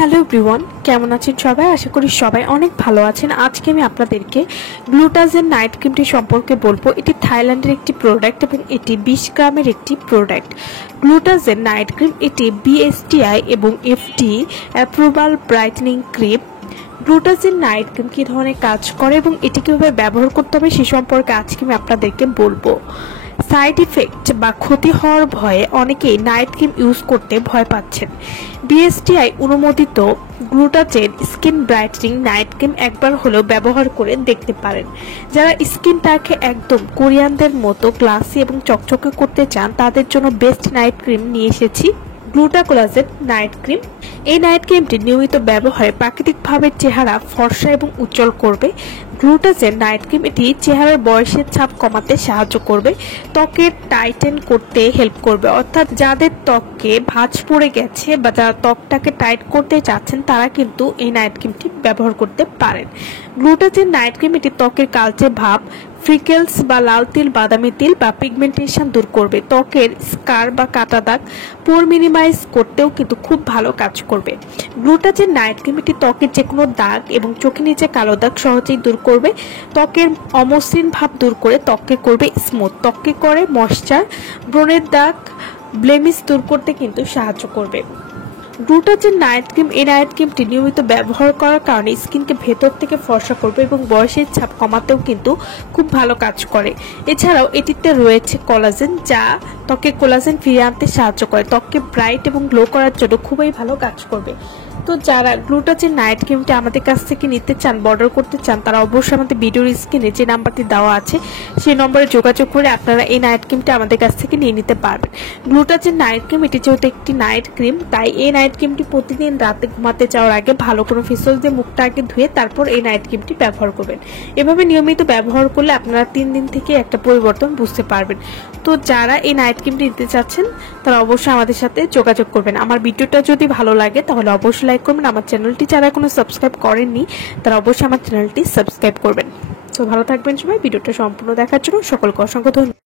Hello everyone, কেমন আছেন সবাই? আশা করি সবাই অনেক ভালো আছেন। আজকে আমি আপনাদেরকে গ্লুটাজেন নাইট ক্রিমটি সম্পর্কে বলবো। এটি থাইল্যান্ডের একটি প্রোডাক্ট এবং এটি 20 গ্রামের একটি প্রোডাক্ট। গ্লুটাজেন নাইট ক্রিম এটি BSTI এবং FD approval brightening cream. Glutagen night cream কী ধরনের কাজ করে এবং এটি কীভাবে ব্যবহার করতে হবে সে সম্পর্কে আজকে আমি আপনাদেরকে বলবো। সাইড ইফেক্ট বা ক্ষতি হওয়ার ভয়ে অনেকেই নাইট ক্রিম ইউজ করতে ভয় পাচ্ছেন। BSTI অনুমোদিত গ্লুটাজেন স্কিন ব্রাইটনিং নাইট ক্রিম একবার হলেও ব্যবহার করে দেখতে পারেন। যারা স্কিনটাকে একদম কোরিয়ানদের মতো গ্লাসি এবং চকচকে করতে চান তাদের জন্য বেস্ট নাইট ক্রিম নিয়ে এসেছি গ্লুটাকোলাজেন নাইট ক্রিম। এই নাইট ক্রিমটি নিয়মিত ব্যবহারে প্রাকৃতিকভাবে চেহারা ফর্সা এবং উজ্জ্বল করবে। গ্লুটাজেন নাইট ক্রিম এটি চেহারার বয়সের ছাপ কমাতে সাহায্য করবে, ত্বকের টাইটেন করতে হেল্প করবে। অর্থাৎ যাদের ত্বকে ভাঁজ পড়ে গেছে বা যারা ত্বকটাকে টাইট করতে চাচ্ছেন তারা কিন্তু এই নাইট ক্রিমটি ব্যবহার করতে পারেন। গ্লুটাজেন নাইট ক্রিম এটি ত্বকের কালচে ভাব, ফ্রিকেলস বা লাল তিল, বাদামি তিল বা পিগমেন্টেশন দূর করবে। ত্বকের স্কার বা কাটা দাগ, পোর মিনিমাইজ করতেও কিন্তু খুব ভালো কাজ করবে। গ্লুটাজেন নাইট ক্রিম এটি ত্বকের যে কোনো দাগ এবং চোখের নিচে কালো দাগ সহজেই দূর করবে। ত্বকের অমসৃণ ভাব দূর করে ত্বককে করবে স্মুথ, ত্বককে করে ময়শ্চার, ব্রণের দাগ, ব্লেমিশ দূর করতে কিন্তু সাহায্য করবে। গ্লুটাজেন নাইট ক্রিম এই নাইট ক্রিমটি নিয়মিত ব্যবহার করার কারণে স্কিনকে ভেতর থেকে ফর্সা করবে এবং বয়সের ছাপ কমাতেও কিন্তু খুব ভালো কাজ করে। এছাড়াও এটিতে রয়েছে কোলাজেন, যা ত্বকে কোলাজেন ফিরিয়ে আনতে সাহায্য করে। ত্বককে ব্রাইট এবং গ্লো করার জন্য খুবই ভালো কাজ করবে। তো যারা গ্লুটাজেন নাইট ক্রিমটি আমাদের কাছ থেকে নিতে চান, অর্ডার করতে চান, তারা অবশ্যই আমাদের ভিডিওর স্ক্রিনে যে নাম্বারটি দেওয়া আছে সেই নম্বরে যোগাযোগ করে আপনারা এই নাইট ক্রিমটি আমাদের কাছ থেকে নিয়ে নিতে পারবেন। গ্লুটাজেন নাইট ক্রিম এটি যেহেতু একটি নাইট ক্রিম, তাই এই নাইট ক্রিমটি প্রতিদিন রাতে ঘুমাতে যাওয়ার আগে ভালো কোনো ফেসওয়াশ দিয়ে মুখটা আগে ধুয়ে তারপর এই নাইট ক্রিমটি ব্যবহার করবেন। এভাবে নিয়মিত ব্যবহার করলে আপনারা 3 দিন থেকে একটা পরিবর্তন বুঝতে পারবেন। তো যারা এই নাইট ক্রিমটি নিতে চাচ্ছেন তারা অবশ্যই আমাদের সাথে যোগাযোগ করবেন। আমার ভিডিওটা যদি ভালো লাগে তাহলে অবশ্যই লাইক করবেন। আমার চ্যানেলটি যারা এখনো সাবস্ক্রাইব করেননি তারা অবশ্যই আমার চ্যানেলটি সাবস্ক্রাইব করবেন। তো ভালো থাকবেন সবাই। ভিডিওটা সম্পূর্ণ দেখার জন্য সকলকে অসংখ্য ধন্যবাদ।